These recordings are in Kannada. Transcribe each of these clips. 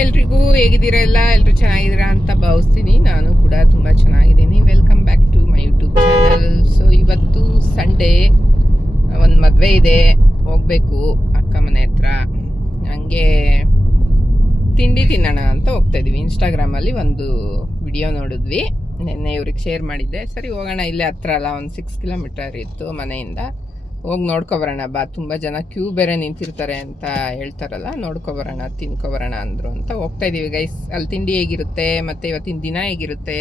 ಎಲ್ರಿಗೂ ಹೇಗಿದ್ದೀರಾ ಎಲ್ಲರೂ ಚೆನ್ನಾಗಿದ್ದೀರಾ ಅಂತ ಭಾವಿಸ್ತೀನಿ. ನಾನು ಕೂಡ ತುಂಬ ಚೆನ್ನಾಗಿದ್ದೀನಿ. Welcome back to my YouTube channel. So ಇವತ್ತು ಸಂಡೇ, ಒಂದು ಮದುವೆ ಇದೆ, ಹೋಗಬೇಕು ಅಕ್ಕ ಮನೆ ಹತ್ರ. ಹಂಗೆ ತಿಂಡಿ ತಿನ್ನೋಣ ಅಂತ ಹೋಗ್ತಾ ಇದ್ದೀವಿ. ಇನ್ಸ್ಟಾಗ್ರಾಮಲ್ಲಿ ಒಂದು ವಿಡಿಯೋ ನೋಡಿದ್ವಿ, ನಿನ್ನೆ ಇವ್ರಿಗೆ ಶೇರ್ ಮಾಡಿದ್ದೆ. ಸರಿ ಹೋಗೋಣ, ಇಲ್ಲೇ ಹತ್ರ ಅಲ್ಲ, ಒಂದು 6 ಕಿಲೋಮೀಟರ್ ಇತ್ತು ಮನೆಯಿಂದ. ಹೋಗಿ ನೋಡ್ಕೊಬರೋಣ ಬಾ, ತುಂಬ ಜನ ಕ್ಯೂ ಬೇರೆ ನಿಂತಿರ್ತಾರೆ ಅಂತ ಹೇಳ್ತಾರಲ್ಲ, ನೋಡ್ಕೊಬರೋಣ ತಿನ್ಕೊಬರೋಣ ಅಂದರು ಅಂತ ಹೋಗ್ತಾ ಇದ್ದೀವಿ ಗೈಸ್. ಅಲ್ಲಿ ತಿಂಡಿ ಹೇಗಿರುತ್ತೆ ಮತ್ತು ಇವತ್ತಿನ ದಿನ ಹೇಗಿರುತ್ತೆ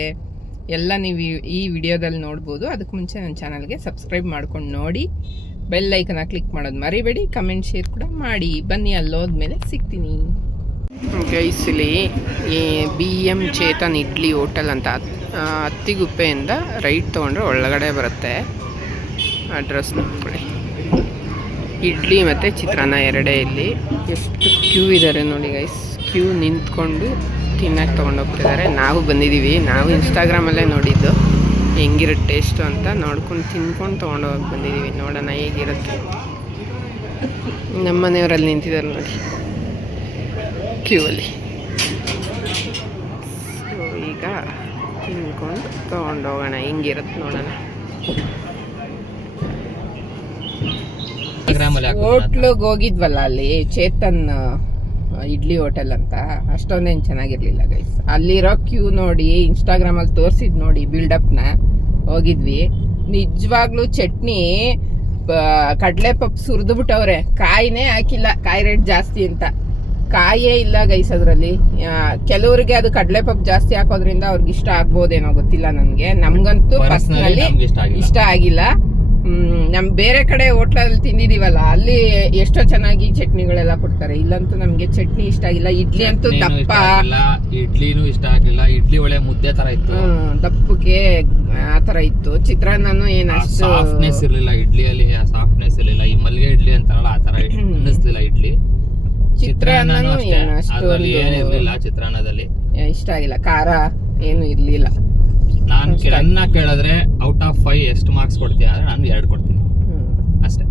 ಎಲ್ಲ ನೀವು ಈ ವಿಡಿಯೋದಲ್ಲಿ ನೋಡ್ಬೋದು. ಅದಕ್ಕೆ ಮುಂಚೆ ನನ್ನ ಚಾನಲ್ಗೆ ಸಬ್ಸ್ಕ್ರೈಬ್ ಮಾಡ್ಕೊಂಡು ನೋಡಿ, ಬೆಲ್ ಐಕನ್ನ ಕ್ಲಿಕ್ ಮಾಡೋದು ಮರಿಬೇಡಿ, ಕಮೆಂಟ್ ಶೇರ್ ಕೂಡ ಮಾಡಿ. ಬನ್ನಿ, ಅಲ್ಲೋದ್ಮೇಲೆ ಸಿಗ್ತೀನಿ ಗೈಸ್. ಇಲ್ಲಿ ಈ BM ಚೇತನ್ ಇಡ್ಲಿ ಹೋಟೆಲ್ ಅಂತ ಅತ್ತಿಗುಪ್ಪೆಯಿಂದ ರೈಟ್ ತೊಗೊಂಡ್ರೆ ಒಳಗಡೆ ಬರುತ್ತೆ. ಅಡ್ರೆಸ್ ನೋಡ್ಕೊಳ್ಳಿ. ಇಡ್ಲಿ ಮತ್ತು ಚಿತ್ರಾನ್ನ ಎರಡೇ. ಇಲ್ಲಿ ಎಷ್ಟು ಕ್ಯೂ ಇದ್ದಾರೆ ನೋಡಿ ಗೈಸ್. ಕ್ಯೂ ನಿಂತ್ಕೊಂಡು ತಿನ್ನಕ್ಕೆ ತೊಗೊಂಡೋಗ್ತಿದ್ದಾರೆ. ನಾವು ಬಂದಿದ್ದೀವಿ, ನಾವು ಇನ್ಸ್ಟಾಗ್ರಾಮಲ್ಲೇ ನೋಡಿದ್ದು ಹೆಂಗಿರುತ್ತೆ ಟೇಸ್ಟು ಅಂತ ನೋಡ್ಕೊಂಡು ತಿನ್ಕೊಂಡು ತೊಗೊಂಡೋಗಿ ಬಂದಿದ್ದೀವಿ. ನೋಡೋಣ ಹೇಗಿರುತ್ತೆ. ನಮ್ಮ ಮನೆಯವರಲ್ಲಿ ನಿಂತಿದ್ದಾರೆ ನೋಡಿ ಕ್ಯೂ ಅಲ್ಲಿ. ಸೊ ಈಗ ತಿನ್ಕೊಂಡು ತೊಗೊಂಡೋಗೋಣ, ಹೆಂಗಿರುತ್ತೆ ನೋಡೋಣ. ಹೋಟ್ಲಿಗೆ ಹೋಗಿದ್ವಲ್ಲ, ಅಲ್ಲಿ ಚೇತನ್ ಇಡ್ಲಿ ಹೋಟೆಲ್ ಅಂತ, ಅಷ್ಟೊಂದೇನು ಚೆನ್ನಾಗಿರ್ಲಿಲ್ಲ ಗೈಸ್. ಅಲ್ಲಿರೋ ಕ್ಯೂ ನೋಡಿ, ಇನ್ಸ್ಟಾಗ್ರಾಮಲ್ಲಿ ತೋರಿಸಿದ್ ನೋಡಿ ಬಿಲ್ಡಪ್ನ. ಹೋಗಿದ್ವಿ, ನಿಜವಾಗ್ಲೂ ಚಟ್ನಿ ಕಡಲೆ ಪಪ್ಪು ಸುರಿದು ಬಿಟ್ಟವ್ರೆ, ಕಾಯಿನೇ ಹಾಕಿಲ್ಲ. ಕಾಯಿ ರೇಟ್ ಜಾಸ್ತಿ ಅಂತ ಕಾಯೇ ಇಲ್ಲ ಗೈಸ್ ಅದರಲ್ಲಿ. ಕೆಲವ್ರಿಗೆ ಅದು ಕಡಲೆ ಪಪ್ಪು ಜಾಸ್ತಿ ಹಾಕೋದ್ರಿಂದ ಅವ್ರಿಗೆ ಇಷ್ಟ ಆಗ್ಬೋದೇನೋ ಗೊತ್ತಿಲ್ಲ ನನಗೆ. ನಮ್ಗಂತೂ ಪರ್ಸನಲಿ ಇಷ್ಟ ಆಗಿಲ್ಲ. ನಮ್ ಬೇರೆ ಕಡೆ ಹೋಟ್ಲಲ್ಲಿ ತಿಂದಿದೀವಲ್ಲ, ಅಲ್ಲಿ ಎಷ್ಟೋ ಚೆನ್ನಾಗಿ ಚಟ್ನಿಗಳೆಲ್ಲ ಕೊಡ್ತಾರೆ. ಇಲ್ಲಂತೂ ನಮ್ಗೆ ಚಟ್ನಿ ಇಷ್ಟ ಆಗಿಲ್ಲ. ಇಡ್ಲಿ ಅಂತೂ ದಪ್ಪ, ಇಡ್ಲಿನೂ ಇಷ್ಟ ಆಗಿಲ್ಲ. ಇಡ್ಲಿ ಒಳ್ಳೆ ಮುದ್ದೆ ತರ ಇತ್ತು, ದಪ್ಪಕ್ಕೆ ಆ ತರ ಇತ್ತು. ಚಿತ್ರಾನ್ನೂ ಏನು ಅಷ್ಟು ಸಾಫ್ಟ್ನೆಸ್ ಇರ್ಲಿಲ್ಲ ಇಡ್ಲಿಯಲ್ಲಿ, ಸಾಫ್ಟ್ನೆಸ್ ಇರ್ಲಿಲ್ಲ. ಈ ಮಲ್ಗೆ ಇಡ್ಲಿ ಅಂತಾರಲ್ಲ ಆ ತರ ಅನ್ನಿಸ್ಲಿಲ್ಲ ಇಡ್ಲಿ. ಚಿತ್ರಾನ್ನೂ ಏನು ಅಷ್ಟು ಇರ್ಲಿಲ್ಲ, ಚಿತ್ರಾನ್ನದಲ್ಲಿ ಇಷ್ಟ ಆಗಿಲ್ಲ. ಖಾರ ಏನು ಇರ್ಲಿಲ್ಲ. ನನ್ನ ಕೇಳಿದ್ರೆ ಔಟ್ ಆಫ್ 5 ಎಷ್ಟು ಮಾರ್ಕ್ಸ್ ಕೊಡ್ತೀಯ ಅಂದ್ರೆ ನಾನು 2 ಕೊಡ್ತೀನಿ ಅಷ್ಟೇ.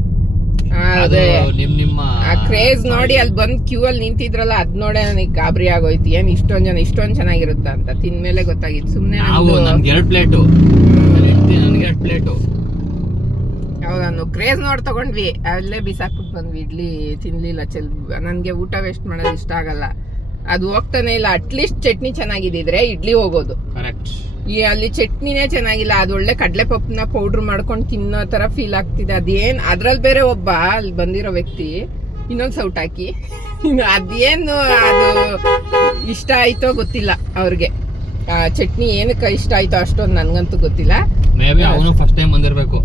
ನಿಮ್ಮ ಕ್ರೇಜ್ ನೋಡಿ ಅಲ್ಲಿ ಬಂದ್ ಕ್ಯೂ ಅಲ್ಲಿ ನಿಂತಿದ್ರಲ್ಲ, ಅದ್ ನೋಡೇ ನನಗೆ ಗಾಬರಿ ಆಗೋಯ್ತು. ಏನ್ ಇಷ್ಟೊಂದ್ ಚೆನ್ನಾಗಿರುತ್ತ ಅಂತ ತಿಂದ್ಮೇಲೆ ಗೊತ್ತಾಗಿತ್ತು. ಸುಮ್ನೆ ನನ್ಗೆ 2 ಪ್ಲೇಟು, ನನಗೆ 2 ಪ್ಲೇಟು. ಹೌದಾ, ಕ್ರೇಜ್ ನೋಡಿ ತಗೊಂಡ್ವಿ, ಅಲ್ಲೇ ಬಿಸಾಕ್ಬಿಟ್ಟು ಬಂದ್ವಿ. ಇಡ್ಲಿ ತಿನ್ಲಿಲ್ಲ. ನನ್ಗೆ ಊಟ ವೇಸ್ಟ್ ಮಾಡೋದು ಇಷ್ಟ ಆಗಲ್ಲ, ಅದು ಹೋಗ್ತಾನೆ ಇಲ್ಲ. ಅಟ್ಲೀಸ್ಟ್ ಚಟ್ನಿ ಚೆನ್ನಾಗಿದ್ದಿದ್ರೆ ಇಡ್ಲಿ ಹೋಗೋದು. ಅಲ್ಲಿ ಚಟ್ನಿನೇ ಚೆನ್ನಾಗಿಲ್ಲ. ಅದು ಒಳ್ಳೆ ಕಡಲೆ ಪಪ್ಪನ ಪೌಡ್ರ್ ಮಾಡ್ಕೊಂಡು ತಿನ್ನೋ ತರ ಫೀಲ್ ಆಗ್ತಿದೆ. ಅದೇನ್ ಅದ್ರಲ್ಲಿ ಬೇರೆ ಒಬ್ಬ ಅಲ್ಲಿ ಬಂದಿರೋ ವ್ಯಕ್ತಿ ಇನ್ನೊಂದು ಸೌಟ್ ಹಾಕಿ, ಅದೇನು ಅದು ಇಷ್ಟ ಆಯ್ತೋ ಗೊತ್ತಿಲ್ಲ ಅವ್ರಿಗೆ. ಚಟ್ನಿ ಏನಕ್ಕೆ ಇಷ್ಟ ಆಯ್ತೋ ಅಷ್ಟೊಂದು ನನ್ಗಂತೂ ಗೊತ್ತಿಲ್ಲ. ಅವನು ಫಸ್ಟ್ ಟೈಮ್ ಬಂದಿರ್ಬೇಕು.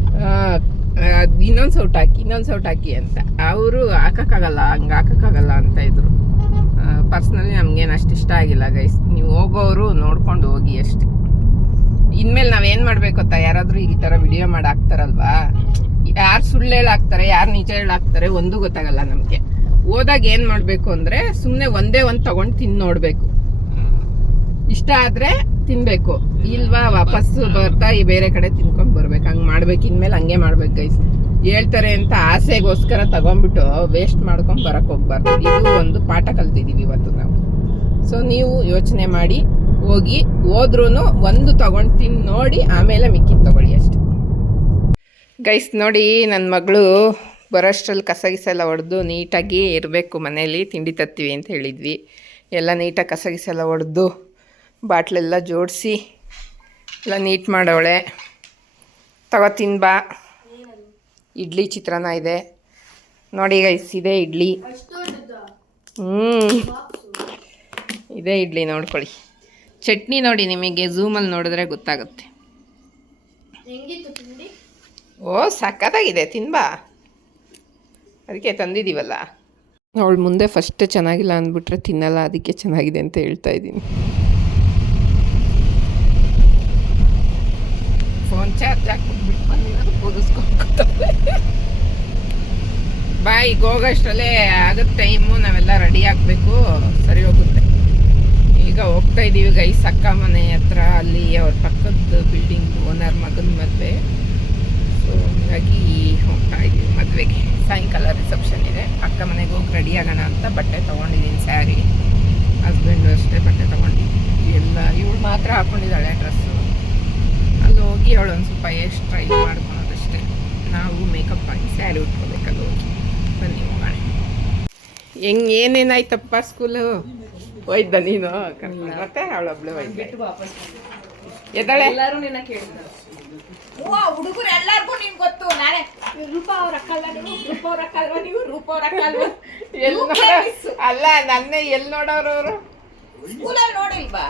ಇನ್ನೊಂದು ಸೌಟ್ ಹಾಕಿ ಅಂತ ಅವರು ಹಾಕಕ್ಕಾಗಲ್ಲ, ಹಂಗ ಹಾಕಕ್ಕಾಗಲ್ಲ ಅಂತ ಇದ್ರು. ಪರ್ಸ್ನಲಿ ನಮ್ಗೇನು ಅಷ್ಟು ಇಷ್ಟ ಆಗಿಲ್ಲ ಗೈಸ್. ನೀವು ಹೋಗೋರು ನೋಡ್ಕೊಂಡು ಹೋಗಿ ಅಷ್ಟೇ. ಇನ್ಮೇಲೆ ನಾವೇನ್ ಮಾಡ್ಬೇಕು ಗೊತ್ತಾ, ಯಾರಾದ್ರೂ ಈ ತರ ವಿಡಿಯೋ ಮಾಡಿ ಹಾಕ್ತಾರಲ್ವಾ, ಯಾರು ಸುಳ್ಳು ಹೇಳಾಕ್ತಾರೆ ಯಾರು ನಿಜ ಹೇಳಾಕ್ತಾರೆ ಒಂದು ಗೊತ್ತಾಗಲ್ಲ ನಮ್ಗೆ. ಹೋದಾಗ ಏನ್ ಮಾಡ್ಬೇಕು ಅಂದ್ರೆ ಸುಮ್ನೆ ಒಂದೇ ಒಂದ್ ತಗೊಂಡು ತಿನ್ ನೋಡ್ಬೇಕು. ಇಷ್ಟ ಆದ್ರೆ ತಿನ್ಬೇಕು, ಇಲ್ವಾ ವಾಪಸ್ ಬರ್ತಾ ಈ ಬೇರೆ ಕಡೆ ತಿನ್ಕೊಂಡ್ ಬರ್ಬೇಕು. ಹಂಗ್ ಮಾಡ್ಬೇಕು. ಇನ್ಮೇಲೆ ಹಂಗೆ ಮಾಡ್ಬೇಕು ಗೈಸ್. ಹೇಳ್ತಾರೆ ಅಂತ ಆಸೆಗೋಸ್ಕರ ತಗೊಂಡ್ಬಿಟ್ಟು ವೇಸ್ಟ್ ಮಾಡ್ಕೊಂಡ್ ಬರಕ್ ಹೋಗ್ಬಾರ್ದು. ಇದು ಒಂದು ಪಾಠ ಕಲ್ತಿದೀವಿ ಇವತ್ತು ನಾವು. ಸೊ ನೀವು ಯೋಚನೆ ಮಾಡಿ ಹೋಗಿ, ಹೋದ್ರೂ ಒಂದು ತಗೊಂಡು ತಿನ್ ನೋಡಿ, ಆಮೇಲೆ ಮಿಕ್ಕಿದ್ ತಗೊಳ್ಳಿ ಅಷ್ಟೆ ಗೈಸ್. ನೋಡಿ, ನನ್ನ ಮಗಳು ಬರೋಷ್ಟರಲ್ಲಿ ಕಸ ಗಿಸ ಎಲ್ಲ ಹೊಡೆದು ನೀಟಾಗಿ ಇರಬೇಕು ಮನೇಲಿ. ತಿಂಡಿ ತತ್ತೀವಿ ಅಂತ ಹೇಳಿದ್ವಿ. ಎಲ್ಲ ನೀಟಾಗಿ ಕಸ ಗಿಸ ಎಲ್ಲ ಹೊಡೆದು ಬಾಟ್ಲೆಲ್ಲ ಜೋಡಿಸಿ ಎಲ್ಲ ನೀಟ್ ಮಾಡೋಳೆ. ತಗೋ ತಿನ್ಬಾ. ಇಡ್ಲಿ ಚಿತ್ರಾನ್ನ ಇದೆ ನೋಡಿ ಗೈಸ್. ಇದೇ ಇಡ್ಲಿ. ಇದೇ ಇಡ್ಲಿ ನೋಡ್ಕೊಳ್ಳಿ. ಚಟ್ನಿ ನೋಡಿ, ನಿಮಗೆ ಝೂಮಲ್ಲಿ ನೋಡಿದ್ರೆ ಗೊತ್ತಾಗುತ್ತೆ. ಓ ಸಕ್ಕತ್ತಾಗಿದೆ, ತಿನ್ಬಾ. ಅದಕ್ಕೆ ತಂದಿದ್ದೀವಲ್ಲ. ಅವಳು ಮುಂದೆ ಫಸ್ಟ್ ಚೆನ್ನಾಗಿಲ್ಲ ಅಂದ್ಬಿಟ್ರೆ ತಿನ್ನಲ್ಲ, ಅದಕ್ಕೆ ಚೆನ್ನಾಗಿದೆ ಅಂತ ಹೇಳ್ತಾ ಇದ್ದೀನಿ. ಫೋನ್ ಚಾರ್ಜ್ ಹಾಕ್ಬಿಟ್ಬಿಟ್ಟು ಬಂದಿರೋದು ಕೂದಿಸ್ಕೊಂಡ್ಕೊತಾರೆ. ಈಗ ಹೋಗೋಷ್ಟರಲ್ಲೇ ಆಗುತ್ತೆ ಟೈಮು. ನಾವೆಲ್ಲ ರೆಡಿ ಆಗಬೇಕು, ಸರಿ ಹೋಗುತ್ತೆ. ಈಗ ಹೋಗ್ತಾ ಇದ್ದೀವಿ ಗೈಸ್ ಅಕ್ಕ ಮನೆ ಹತ್ರ. ಅಲ್ಲಿ ಅವ್ರ ಪಕ್ಕದ ಬಿಲ್ಡಿಂಗ್ ಓನರ್ ಮಗನ ಮದುವೆ. ಸೊ ಹಾಗಾಗಿ ಹೋಗ್ತಾ ಇದ್ದೀವಿ ಮದುವೆಗೆ. ಸಾಯಂಕಾಲ ರಿಸೆಪ್ಷನ್ ಇದೆ. ಅಕ್ಕ ಮನೆಗೆ ಹೋಗಿ ರೆಡಿ ಆಗೋಣ ಅಂತ ಬಟ್ಟೆ ತೊಗೊಂಡಿದ್ದೀನಿ. ಸ್ಯಾರಿ, ಹಸ್ಬೆಂಡ್ ಹಾಕೊಂಡಿದ್ದಾಳೆ ಡ್ರೆಸ್ಸು. ಅಲ್ಲಿ ಹೋಗಿ ಅವಳು ಒಂದು ಸ್ವಲ್ಪ ಹೇರ್ ಸ್ಟೈಲ್ ಮಾಡ್ಕೊಳೋದಷ್ಟೇ. ನಾವು ಮೇಕಪ್ ಹಾಕಿ ಸ್ಯಾರಿ ಉಟ್ಕೋಬೇಕಲ್ಲ ಹೋಗಿ. ಬನ್ನಿ ಹೋಗೋಣ. ಏನೇನಾಯ್ತಪ್ಪ ಸ್ಕೂಲು? ಹೋಯ್ದ ನೀನು? ಮತ್ತೆ ಅವಳೊಬ್ಳು ಹೋಯ್ತು. ಎದ್ದಾಳೆ. ಎಲ್ಲರೂ ನಿನ್ನ ಕೇಳಿದ್ರು. ಹುಡುಗರು ಎಲ್ಲಾರ್ಗು ನಿನ್ ಗೊತ್ತು. ನಾನೇ ರೂಪಾ ಅವ್ರ ಅಕ್ಕಲ್ವ ನೀವು, ರೂಪಾ ಅವ್ರ ಅಕ್ಕಲ್ವ ನೀವು, ರೂಪಾ ಅವ್ರ ಅಕ್ಕಲ್ವ. ಅಲ್ಲ, ನನ್ನೇ ಎಲ್ಲಿ ನೋಡೋರು ಅವರು? ಸ್ಕೂಲಲ್ಲಿ ನೋಡಿಲ್ವಾ?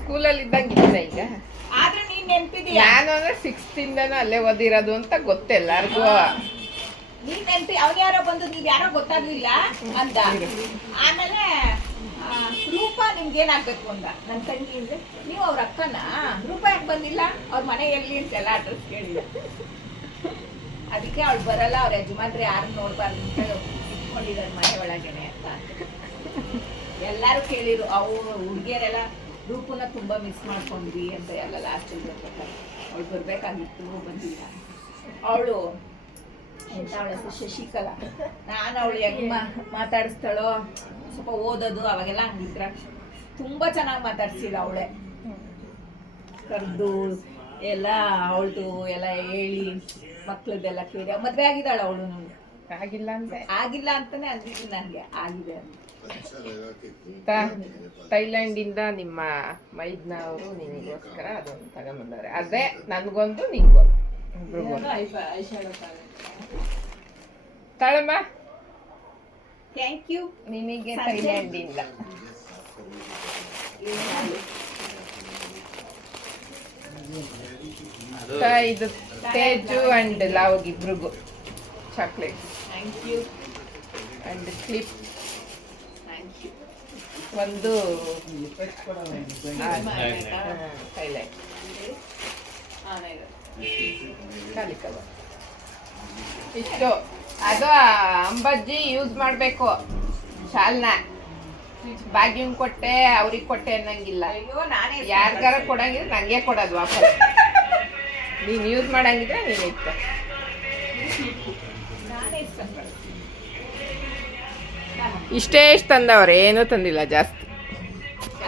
ಸ್ಕೂಲಲ್ಲಿ ಇದ್ದಂಗಿಲ್ಲ ಈಗ. ಆದ್ರೆ ನೀನ್ ನೆನ್ಪಿದೀಯ? ನಾನು ಅಂದ್ರೆ 6th ಇಂದನೂ ಅಲ್ಲೇ ಓದಿರೋದು ಅಂತ ಗೊತ್ತೆಲ್ಲಾರ್ಗು. ನೀನ್ ನೆನ್ಪಿ ಅವ್ನ ಯಾರೋ ಬಂದು ನೀವ್ ಯಾರೋ ಗೊತ್ತಾಗ್ಲಿಲ್ಲ ಅಂದ. ಆಮೇಲೆ ರೂಪಾ ನಿಮ್ಗೆ ಏನಾಗ್ಬೇಕು ಅಂದ. ನನ್ ತಂಗಿ ಅಂದ್ರೆ ನೀವು ಅವ್ರ ಅಕ್ಕನ, ರೂಪಾ ಯಾಕೆ ಬಂದಿಲ್ಲ, ಅವ್ರ ಮನೆ ಎಲ್ಲಿ ಅಂತೆಲ್ಲ ಅಡ್ರೆಸ್ ಕೇಳಿಲ್ಲ. ಅದಕ್ಕೆ ಅವಳು ಬರಲ್ಲ, ಅವ್ರ ಯಜಮಾನ್ರಿ ಯಾರು ನೋಡ್ಬಾರ್ದು ಅಂತ ಇಟ್ಕೊಂಡಿದ್ದಾರೆ ಮನೆ ಒಳಗೇನೆ ಅಂತ. ಎಲ್ಲಾರು ಕೇಳಿರು. ಅವು ಹುಡುಗಿಯರೆಲ್ಲ ರೂಪನ ತುಂಬಾ ಮಿಸ್ ಮಾಡ್ಕೊಂಡ್ವಿ ಅಂತ ಎಲ್ಲ ಲಾಸ್ಟಲ್ಲಿ ಬರ್ಬೇಕಾದ್ರೆ. ಅವಳು ಬರ್ಬೇಕಾಗಿತ್ತು, ಬಂದಿಲ್ಲ. ಅವಳು ಎಂತ ಅವಳ ಹೆಸರು ಶಶಿಕಲಾ. ನಾನು ಅವಳು ಹೆಂಗ್ ಮಾತಾಡಿಸ್ತಾಳೋ, ಸ್ವಲ್ಪ ಓದೋದು ಅವಾಗೆಲ್ಲ ಹಂಗಿದ್ರ ತುಂಬಾ ಚೆನ್ನಾಗಿ ಮಾತಾಡ್ಸಿಲ್ಲ ಅವಳೆ. ಕರೆದು ಎಲ್ಲ ಅವಳದು ಎಲ್ಲ ಹೇಳಿ ಮಕ್ಳದ್ದೆಲ್ಲ ಕೇಳಿ. ಮದ್ವೆ ಆಗಿದ್ದಾಳ ಅವಳು. ಆಗಿಲ್ಲ ಅಂತಾನೆ ಅಂದಿದ್ದು ನನಗೆ, ಆಗಿದೆ ಅಂತ. ಥೈಲ್ಯಾಂಡಿಂದ ನಿಮ್ಮ ಮೈದ್ನ ಅವರು ನಿಮಗೋಸ್ಕರ ಅದೊಂದು ತಗೊಂಡ್ಬಂದವ್ರೆ. ಅದೇ ನನಗೊಂದು ನಿಂಗೊಂದು ತಳಮ್ಮ. Thank you. ನಿನಗೆ ಥೈಲ್ಯಾಂಡಿಂದ ಇದು ತೇಜು ಅಂಡ್ ಲಾವ್ಗ್ ಇಬ್ರಿಗೂ chocolate. Thank you. And clip. Thank you. ಒಂದು ಥೈಲ್ಯಾಂಡ್ ಖಾಲಿ ಕವರ್. ಇಷ್ಟು ಅದು ಅಂಬಜ್ಜಿ ಯೂಸ್ ಮಾಡಬೇಕು. ಶಾಲ್ನ ಭಾಗ್ಯಂಗ್ ಕೊಟ್ಟೆ, ಅವ್ರಿಗೆ ಕೊಟ್ಟೆ ಅನ್ನಂಗಿಲ್ಲ. ಯಾರಿಗಾರ ಕೊಡಂಗಿದ್ರೆ ನನಗೆ ಕೊಡೋದು ವಾಪಸ್. ನೀನು ಯೂಸ್ ಮಾಡಂಗಿದ್ರೆ ನೀನು ಇತ್ತು. ಇಷ್ಟೇ ಎಷ್ಟು ತಂದವ್ರೆ, ಏನೂ ತಂದಿಲ್ಲ ಜಾಸ್ತಿ.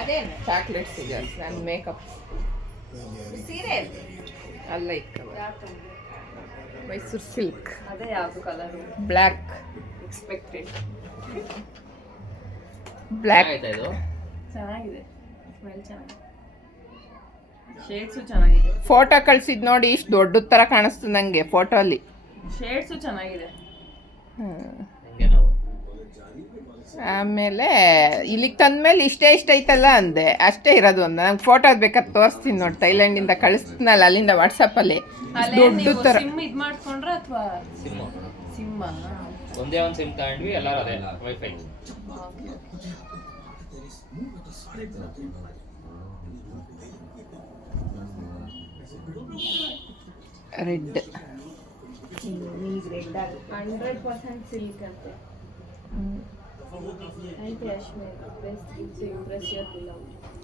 ಅದೇನು ಚಾಕ್ಲೇಟ್ಸ್ ಜಾಸ್ತಿ. ನನ್ನ ಮೇಕಪ್ ಸೀರೆ ಅಲ್ಲ ಇತ್ತು. ಮೈಸೂರು ಸಿಲ್ಕ್. ಅದೇ ಯಾವುದು ಕಲರ್? ಬ್ಲ್ಯಾಕ್. ಎಕ್ಸ್ಪೆಕ್ಟೆಡ್. ಬ್ಲ್ಯಾಕ್. ಚೆನ್ನಾಗಿದೆ. ಸ್ಮೆಲ್ ಚೆನ್ನಾಗಿದೆ. ಶೇಡ್ಸು ಚೆನ್ನಾಗಿದೆ. ಫೋಟೋ ಕಳ್ಸಿದ್ ನೋಡಿ, ಇಷ್ಟು ದೊಡ್ಡ ತರ ಕಾಣಿಸ್ತು ನಂಗೆ ಫೋಟೋ ಅಲ್ಲಿ. ಶೇಡ್ಸು ಚೆನ್ನಾಗಿದೆ. ಆಮೇಲೆ ಇಲ್ಲಿಗೆ ತಂದ್ಮೇಲೆ ಇಷ್ಟೇ ಇಷ್ಟ ಐತಲ್ಲ ಅಂದೆ. ಅಷ್ಟೇ ಇರೋದು ಒಂದು. ನಂಗೆ ಫೋಟೋ ಬೇಕಾದ್ರೆ ತೋರಿಸ್ತೀನಿ ನೋಡಿ. ಥೈಲ್ಯಾಂಡಿಂದ ಕಳಿಸ್ತೀನಲ್ಲ ಅಲ್ಲಿಂದ ವಾಟ್ಸಪ್ಪಲ್ಲಿ. ದೊಡ್ಡ ಥರ ಸಿಮ್ ಇದು ಮಾಡ್ಕೊಂಡ್ರೆ ಅಥವಾ ಸಿಮ್ಮ ಒಂದೇ ಒಂದು ಸಿಮ್ ತಗೊಂಡ್ವಿ, ಎಲ್ಲರೂ ಅದೇ ವೈಫೈ. ರೆಡ್. ರೆಡ್ 100% ಸಿಲ್ಕ್ ಅಂತೆ.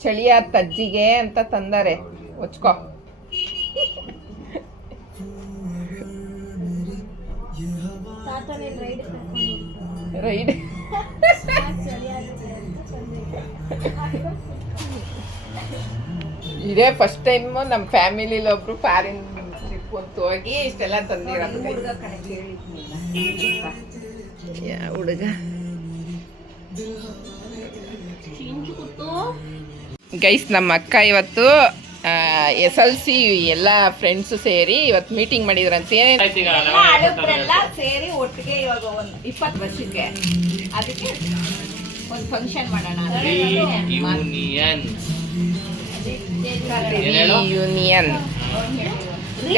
ಚಳಿಯ ತಜ್ಜಿಗೆ ಅಂತ ತಂದಾರೆ. ಹೊಚ್ಕೋ. ರೈಡ್. ಇದೇ ಫಸ್ಟ್ ಟೈಮ್ ನಮ್ಮ ಫ್ಯಾಮಿಲಿಲಿ ಒಬ್ರು ಫಾರಿನ್ ಟ್ರಿಪ್ ಅಂತ ಹೋಗಿ ಇಷ್ಟೆಲ್ಲ ತಂದಿರೋದು. ಹುಡುಗ ಗೈಸ್, ನಮ್ಮ ಅಕ್ಕ ಇವತ್ತು SLC ಎಲ್ಲ ಫ್ರೆಂಡ್ಸು ಸೇರಿ ಇವತ್ತು ಮೀಟಿಂಗ್ ಮಾಡಿದ್ರಂತೆ. ಹಳಬ್ರೆಲ್ಲ ಸೇರಿ ಒಟ್ಟಿಗೆ ಇವಾಗ ಒಂದು 20 ವರ್ಷಕ್ಕೆ ಅದಕ್ಕೆ ಒಂದು ಫಂಕ್ಷನ್ ಮಾಡೋಣ. ಯೂನಿಯನ್.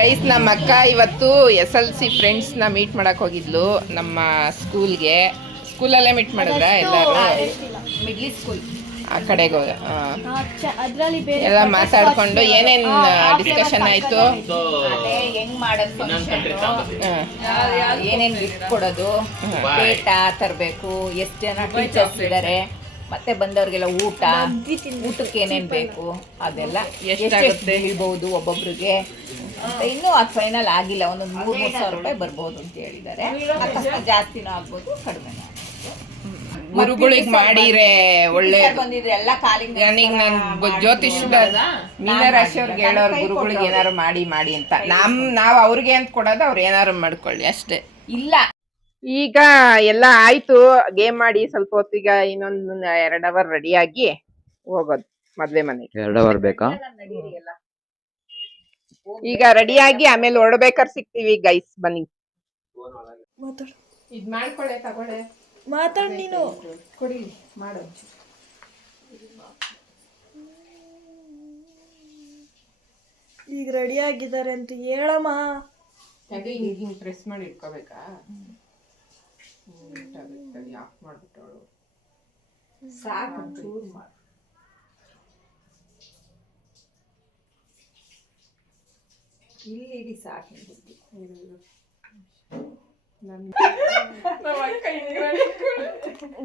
ಗೈಸ್, ನಮ್ಮ ಅಕ್ಕ ಇವತ್ತು SLC ಫ್ರೆಂಡ್ಸ್ನ ಮೀಟ್ ಮಾಡಕ್ ಹೋಗಿದ್ಲು ನಮ್ಮ ಸ್ಕೂಲಲ್ಲೇ ಮೀಟ್ ಮಾಡಿದ್ರ ಎಲ್ಲರೂ. ಮಿಡ್ಲ್ ಸ್ಕೂಲ್ ಆ ಕಡೆಗೆ ಎಲ್ಲ ಮಾತಾಡ್ಕೊಂಡು ಏನೇನ್ ಡಿಸ್ಕಷನ್ ಆಯ್ತು. ಅದೇ ಹೆಂಗ್ ಮಾಡೋದು ಫಂಕ್ಷನ್, ಏನೇನ್ ಗಿಫ್ಟ್ ಕೊಡೋದು, ಪೇಟ ತರಬೇಕು, ಎಷ್ಟು ಜನ ಟೀಚರ್ಸ್ ಇದ್ದಾರೆ, ಮತ್ತೆ ಬಂದವ್ರಿಗೆಲ್ಲ ಊಟಕ್ಕೆ ಏನೇನ್ ಬೇಕು ಅದೆಲ್ಲ ಎಷ್ಟು ಬೀಳ್ಬಹುದು ಒಬ್ಬೊಬ್ರಿಗೆ ಅಂತ. ಇನ್ನೂ ಅದು ಫೈನಲ್ ಆಗಿಲ್ಲ. ಒಂದೊಂದು 3,000 ರೂಪಾಯಿ ಬರ್ಬೋದು ಅಂತ ಹೇಳಿದ್ದಾರೆ. ಅಕಸ್ಮಾತ್ ಜಾಸ್ತಿನೂ ಆಗ್ಬೋದು, ಕಡಿಮೆನೂ ಆಗ್ಬೋದು. ಗುರುಗಳಿಗೆ ಮಾಡಿರೆ ಒಳ್ಳೇದು. ಬಂದಿದ್ರೆ ಎಲ್ಲ ಕಾಲಿಂಗ್ ನನಗೆ ನಾನು ಜ್ಯೋತಿಷದ ಮೀನರಾಶಿ ಅವ್ರಿಗೆ ಹೇಳೋರು ಗುರುಗಳಿಗೆ ಏನಾರು ಮಾಡಿ ಅಂತ. ನಾವು ಅವ್ರಿಗೆ ಅಂತ ಕೊಡೋದು, ಅವ್ರು ಏನಾರು ಮಾಡ್ಕೊಳ್ಳಿ ಅಷ್ಟೇ. ಇಲ್ಲ ಈಗ ಎಲ್ಲ ಆಯ್ತು, ಗೇಮ್ ಮಾಡಿ ಸ್ವಲ್ಪ ಹೊತ್ತಿಗೆ ಇನ್ನೊಂದು 2 ಅವರ್ ರೆಡಿಯಾಗಿ ಹೋಗೋದು ಮದ್ವೆ ಮನೆಗೆ. 2 ಅವರ್ ಬೇಕಾ? ಈಗ ರೆಡಿಯಾಗಿ ಆಮೇಲೆ ಹೊರಡ್ಬೇಕಾದ್ರೆ ಸಿಗ್ತೀವಿ ಗೈಸ್. ಬನ್ನಿ ಇದ್ ಮಾಡ್ಕೊಳ್ಳೆ, ತಗೊಳ್ಳೆ, ಮಾತಾಡ್ ನೀನು. ಕೊಡಿ ಮಾಡು. ಈಗ ರೆಡಿ ಆಗಿದ್ದಾರೆ ಅಂತ ಹೇಳಮ್ಮ. ಅದು ಹಿಂಗ್ ಪ್ರೆಸ್ ಮಾಡಿ ಇಟ್ಕೋಬೇಕಾ? ಆಫ್ ಮಾಡ್ಬಿಟ್ಟವಳು. ಸಾಕು ಚೂರು ಮಾಡು. ಇಲ್ಲಿ ಸಾಕು.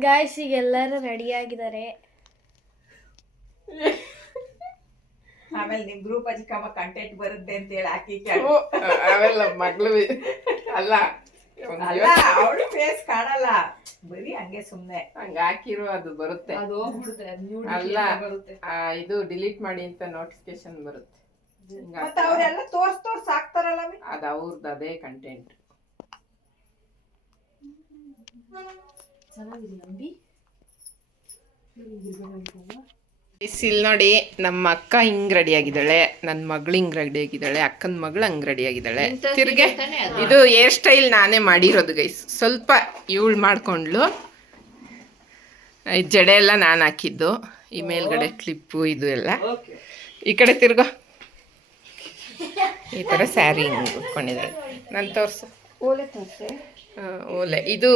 ಗಾಯ್ಸ್ ಈಗ ಎಲ್ಲರೂ ರೆಡಿ ಆಗಿದ್ದಾರೆ. ಆಮೇಲೆ ನಿಮ್ ಗ್ರೂಪ್ ಅಜಿಕಮ್ಮ ಕಂಟೆಂಟ್ ಬರುತ್ತೆ ಅಂತ ಹೇಳಿ ಹಾಕಿ ಅವೆಲ್ಲ ಮಗ್ಳು ಅಲ್ಲ, ಅವಳು ಫೇಸ್ ಕಾಣಲ್ಲ, ಬರೀ ಹಂಗೆ ಸುಮ್ನೆ ಹಂಗ ಹಾಕಿರೋ ಅದು ಬರುತ್ತೆ. ಅಲ್ಲ ಇದು ಡಿಲೀಟ್ ಮಾಡಿ ಅಂತ ನೋಟಿಫಿಕೇಶನ್ ಬರುತ್ತೆ. ಮತ್ತೆ ಅವರೆಲ್ಲ ತೋರ್ಸ್ ಹಾಕ್ತಾರಲ್ಲ, ಅದು ಅವ್ರದ್ದು ಅದೇ ಕಂಟೆಂಟ್. ಇಲ್ಲಿ ನೋಡಿ, ನಮ್ಮ ಅಕ್ಕ ಹಿಂಗ್ ರೆಡಿ ಆಗಿದ್ದಾಳೆ, ನನ್ನ ಮಗಳು ಹಿಂಗ್ ರೆಡಿ ಆಗಿದ್ದಾಳೆ, ಅಕ್ಕನ ಮಗಳು ಹಂಗ್ ರೆಡಿ ಆಗಿದ್ದಾಳೆ. ತಿರ್ಗೆ ಇದು ಹೇರ್ ಸ್ಟೈಲ್ ನಾನೇ ಮಾಡಿರೋದು ಗೈಸ್. ಸ್ವಲ್ಪ ಇವಳು ಮಾಡ್ಕೊಂಡ್ಲು, ಜಡೆ ಎಲ್ಲ ನಾನು ಹಾಕಿದ್ದು. ಈ ಮೇಲ್ಗಡೆ ಕ್ಲಿಪ್ಪು ಇದು ಎಲ್ಲ. ಈ ಕಡೆ ತಿರ್ಗೋ, ಈ ಥರ ಸ್ಯಾರಿ ಹಿಂಗೆ ಉಟ್ಕೊಂಡಿದ್ದಾಳೆ. ನಾನು ತೋರಿಸು ಓಲೆ. ಇದು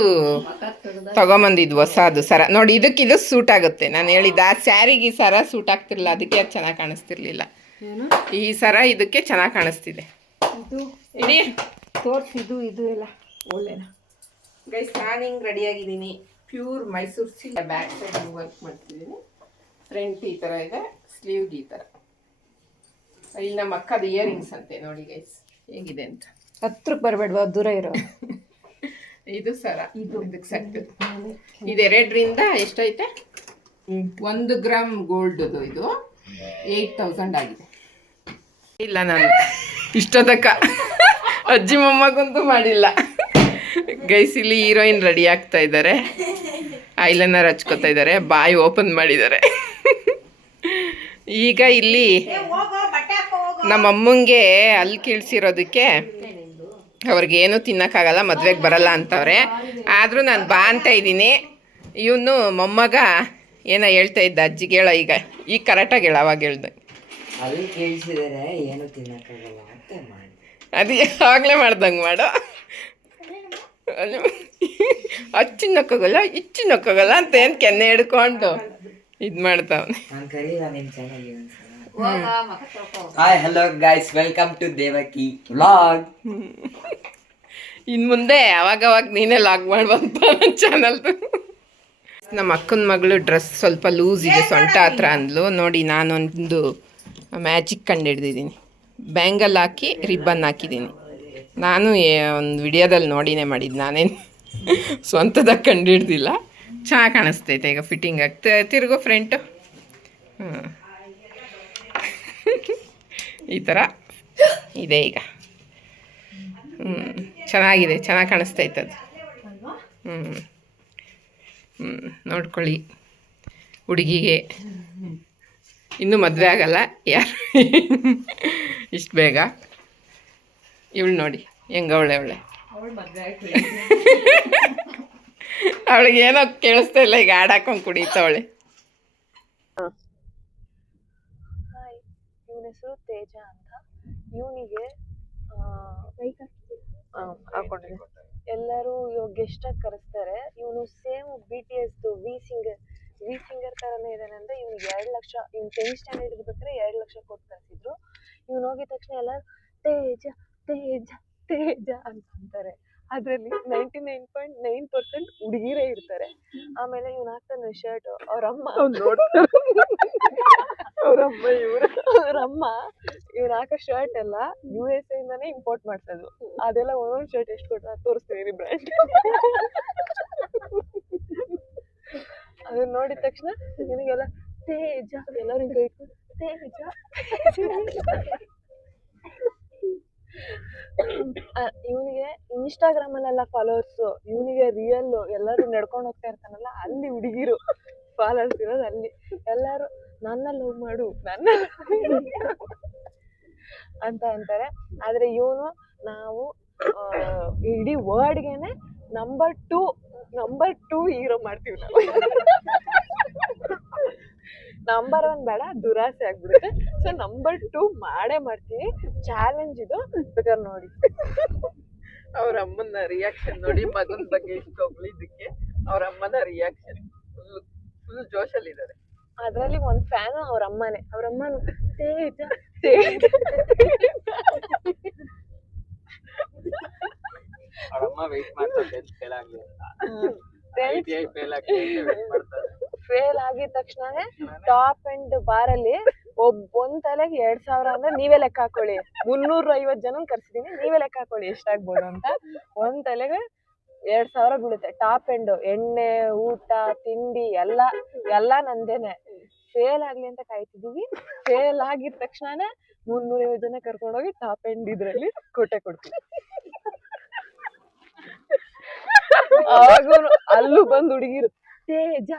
ತಗೊಂಬಂದಿದ್ದು ಹೊಸದು ಸರ ನೋಡಿ. ಇದು ಸೂಟ್ ಆಗುತ್ತೆ. ನಾನು ಹೇಳಿದ್ದೆ ಆ ಸ್ಯಾರಿಗೆ ಈ ಸರ ಸೂಟ್ ಆಗ್ತಿರ್ಲಿಲ್ಲ, ಅದಕ್ಕೆ ಅದು ಚೆನ್ನಾಗಿ ಕಾಣಿಸ್ತಿರ್ಲಿಲ್ಲ. ಈ ಸರ ಇದಕ್ಕೆ ಚೆನ್ನಾಗಿ ಕಾಣಿಸ್ತಿದೆ. ಇಡೀ ತೋರಿಸಿದ್ದು ಇದು ಎಲ್ಲ ಓಲೆನ ಗೈಸ್. ನಾನು ಹಿಂಗೆ ರೆಡಿಯಾಗಿದ್ದೀನಿ. Pure Mysuru silk. Back side work ಮಾಡ್ತಿದ್ದೀನಿ. ಫ್ರಂಟ್ ಈ ಥರ ಇದೆ, ಸ್ಲೀವ್ಗೆ ಈ ಥರ. ಇಲ್ಲಿ ನಮ್ಮ ಅಕ್ಕದ ಇಯರಿಂಗ್ಸ್ ಅಂತೆ ನೋಡಿ ಗೈಸ್, ಹೇಗಿದೆ ಅಂತ. ಹತ್ರಕ್ಕೆ ಬರಬೇಡ್ವಾ, ದೂರ ಇರೋ. ಇದು ಸರ, ಇದಕ್ಕೆ ಸೆಟ್. ಇದು 2ರಿಂದ ಎಷ್ಟೈತೆ? 1 ಗ್ರಾಮ್ ಗೋಲ್ಡ್. ಇದು 8000 ಆಗಿದೆ. ಇಲ್ಲ, ನಾನು ಇಷ್ಟೊತ್ತಕ್ಕ ಅಜ್ಜಿ ಮೊಮ್ಮಗಂತೂ ಮಾಡಿಲ್ಲ ಗೈಸ್. ಇಲ್ಲಿ ಹೀರೋಯಿನ್ ರೆಡಿ ಆಗ್ತಾ ಇದ್ದಾರೆ, ಐಲೈನರ್ ಹಚ್ಕೋತಾ ಇದ್ದಾರೆ, ಬಾಯಿ ಓಪನ್ ಮಾಡಿದ್ದಾರೆ. ಈಗ ಇಲ್ಲಿ ನಮ್ಮ ಅಮ್ಮಂಗೆ ಅಲ್ಲಿ ಕೀಳ್ಸಿರೋದಕ್ಕೆ ಅವ್ರಿಗೇನು ತಿನ್ನೋಕ್ಕಾಗಲ್ಲ, ಮದ್ವೆಗೆ ಬರಲ್ಲ ಅಂತವ್ರೆ. ಆದರೂ ನಾನು ಬಾ ಅಂತ ಇದ್ದೀನಿ. ಇವನು ಮೊಮ್ಮಗ ಏನೋ ಹೇಳ್ತಾ ಇದ್ದ, ಅಜ್ಜಿಗೆ ಹೇಳೋ ಈಗ ಕರೆಕ್ಟಾಗಿ ಹೇಳ. ಅವಾಗ ಹೇಳ್ದೆ ಅಲ್ಲಿ ಕೇಳಿಸಿದರೆ ಏನು ತಿನ್ನಕ್ಕಾಗಲ್ಲ ಅಂತ ಮಾಡಿ, ಅದು ಆಗಲೇ ಮಾಡ್ದಂಗೆ ಮಾಡು. ಅಚ್ಚಿನಕ್ಕಾಗಲ್ಲ, ಇಚ್ಚಿನಕ್ಕಾಗಲ್ಲ ಅಂತ ಏನು ಕೆನ್ನೆ ಹಿಡ್ಕೊಂಡು ಇದು ಮಾಡ್ತಾವನೆ. ನಾನು ಕರೀಲ ನಿಮ್ಮ ಚಾನಲ್ಗೆ ಒಂದ್ಸಲ. Hi hello guys, welcome to Devaki vlog. ಇನ್ನು ಮುಂದೆ ಅವಾಗವಾಗ ನೀನೇ ಲಾಗ್ ಮಾಡುವಂತ ನನ್ನ ಚಾನಲ್ದು. ನಮ್ಮ ಅಕ್ಕನ ಮಗಳು ಡ್ರೆಸ್ ಸ್ವಲ್ಪ ಲೂಸ್ ಇದೆ, ಸೊಂಟ ಹತ್ರ ಅಂದ್ಲು ನೋಡಿ. ನಾನೊಂದು ಮ್ಯಾಜಿಕ್ ಕಂಡುಹಿಡ್ದಿದ್ದೀನಿ. ಬ್ಯಾಂಗಲ್ ಹಾಕಿ ರಿಬ್ಬನ್ ಹಾಕಿದ್ದೀನಿ. ನಾನು ಒಂದು ವಿಡಿಯೋದಲ್ಲಿ ನೋಡಿನೇ ಮಾಡಿದ್ದು, ನಾನೇನು ಸ್ವಂತದಾಗ ಕಂಡುಹಿಡ್ದಿಲ್ಲ. ಚೆನ್ನಾಗಿ ಕಾಣಿಸ್ತೈತೆ ಈಗ, ಫಿಟ್ಟಿಂಗ್ ಆಗ್ತದೆ. ತಿರುಗೋ ಫ್ರಂಟು ಈ ಥರ ಇದೆ ಈಗ. ಚೆನ್ನಾಗಿದೆ, ಚೆನ್ನಾಗಿ ಕಾಣಿಸ್ತೈತೆ ಅದು. ನೋಡ್ಕೊಳ್ಳಿ. ಹುಡುಗಿಗೆ ಇನ್ನೂ ಮದುವೆ ಆಗಲ್ಲ ಯಾರು ಇಷ್ಟು ಬೇಗ. ಇವಳು ನೋಡಿ ಹೆಂಗವಳೆ, ಅವಳಿಗೆ ಏನೋ ಕೇಳಿಸ್ತಾ ಇಲ್ಲ. ಈಗ ಹಾಡು ಹಾಕೊಂಡು ಕುಡಿತಾವಳೆ. ಇವನ ಹೆಸರು ತೇಜ ಅಂತ. ಇವನಿಗೆ ಹಾಕೊಂಡಿದೆ. ಎಲ್ಲರೂ ಇವಾಗ ಗೆಸ್ಟ್ ಆಗಿ ಕರೆಸ್ತಾರೆ. ಇವನು ಸೇಮ್ BTS ವಿ ಸಿಂಗರ್ ತರನೇ ಇದಾನೆ ಅಂದ್ರೆ ಇವ್ನಿಗೆ 2 ಲಕ್ಷ, ಇವ್ನು 10th ಸ್ಟ್ಯಾಂಡರ್ಡ್ ಇರ್ಬೇಕಾದ್ರೆ 2 ಲಕ್ಷ ಕೊಟ್ಟು ಕಳ್ಸಿದ್ರು. ಇವ್ನು ಹೋಗಿದ ತಕ್ಷಣ ಎಲ್ಲ ತೇಜ ತೇಜ ತೇಜ ಅಂತ ಅಂತಾರೆ. ಅದರಲ್ಲಿ 99.9% ಹುಡುಗಿರೇ ಇರ್ತಾರೆ. ಆಮೇಲೆ ಇವ್ನು ಹಾಕ್ತಾನೆ ಶರ್ಟ್, ಅವ್ರಮ್ಮ ಇವ್ನು ಹಾಕೋ ಶರ್ಟ್ ಎಲ್ಲ USA ಇಂದಾನೆ ಇಂಪೋರ್ಟ್ ಮಾಡ್ಸೋದು. ಅದೆಲ್ಲ ಒಂದೊಂದು ಶರ್ಟ್ ಎಷ್ಟು ಕೊಟ್ಟು ತೋರಿಸ್ತೀನಿ ಬ್ರ್ಯಾಂಡ್. ಅದನ್ನ ನೋಡಿದ ತಕ್ಷಣ ನಿನಗೆಲ್ಲ ತೇಜ ಎಲ್ಲರೂ ಹಿಂಗೆ ಇಟ್ಕೊಂಡು ತೇಜ ಇವನಿಗೆ ಇನ್ಸ್ಟಾಗ್ರಾಮ್ ಅಲ್ಲೆಲ್ಲ ಫಾಲೋವರ್ಸ್, ಇವನಿಗೆ ರಿಯಲ್ ಎಲ್ಲರೂ ನಡ್ಕೊಂಡು ಹೋಗ್ತಾ ಇರ್ತಾನಲ್ಲ ಅಲ್ಲಿ ಹುಡುಗಿರು ಫಾಲೋವರ್ಸ್ ಇರೋದು ಅಲ್ಲಿ. ಎಲ್ಲರೂ ನನ್ನ ಲವ್ ಮಾಡು ಅಂತ ಅಂತಾರೆ. ಆದ್ರೆ ಇವನು ನಾವು ಇಡೀ ವರ್ಡ್ಗೆನೆ ನಂಬರ್ ಟೂ ಹೀರೋ ಮಾಡ್ತೀವಿ ನಾವು. ನಂಬರ್ 1 ಬೇಡ, ದುರಾಸೆ ಆಗ್ಬಿಡುತ್ತೆ. ಸೊ ನಂಬರ್ 2 ಮಾಡೇ ಮಾಡ್ತೀವಿ. ಚಾಲೆಂಜ್ ಇದು, ಬೇಕಾದ್ರೆ ನೋಡಿ. ಅವ್ರ ಅಮ್ಮನ ರಿಯಾಕ್ಷನ್ ನೋಡಿ, ಮಗನ ಬಗ್ಗೆ ಇಷ್ಟು ಹೊಗಳಿದ್ದಕ್ಕೆ ಅವ್ರ ಅಮ್ಮನ ರಿಯಾಕ್ಷನ್ ಫುಲ್ ಜೋಶಲ್ಲಿ ಇದ್ದಾರೆ. ಅದ್ರಲ್ಲಿ ಒಂದ್ ಫ್ಯಾನ್ ಅವ್ರ ಅಮ್ಮನೇ. ಅವ್ರ ಅಮ್ಮನು ತೇಜ ಅವರಮ್ಮ ವೆಯ್ಟ್ ಮಾಡ್ತಾರೆ ಫೇಲ್ ಆಗ್ಲಿ ಅಂತ. ಫೇಲ್ ಆಗಿದ ತಕ್ಷಣನೇ ಟಾಪ್ ಅಂಡ್ ಬಾರ್ ಅಲ್ಲಿ ಒಂದ್ ತಲೆಗೆ 2000 ಅಂದ್ರೆ ನೀವೇ ಲೆಕ್ಕ ಹಾಕೊಳ್ಳಿ. 350 ಜನ ಕರ್ಸಿದೀನಿ, ನೀವೇ ಲೆಕ್ಕ ಹಾಕೊಳ್ಳಿ ಎಷ್ಟಾಗ್ಬೋದು ಅಂತ. ಒಂದ್ ತಲೆಗೆ 2000 ಬೀಳುತ್ತೆ. ಟಾಪ್ ಎಂಡ್ ಎಣ್ಣೆ, ಊಟ, ತಿಂಡಿ ಎಲ್ಲ ನಂದೇನೆ. ಫೇಲ್ ಆಗ್ಲಿ ಅಂತ ಕಾಯ್ತಿದೀವಿ. ಫೇಲ್ ಆಗಿದ ತಕ್ಷಣನೇ 350 ಜನ ಕರ್ಕೊಂಡೋಗಿ ಟಾಪ್ ಎಂಡ್ ಇದ್ರಲ್ಲಿ ಕೊಡ್ತೀವಿ. ಅವಾಗೂ ಅಲ್ಲೂ ಬಂದು ಹುಡುಗಿರು ತೇಜ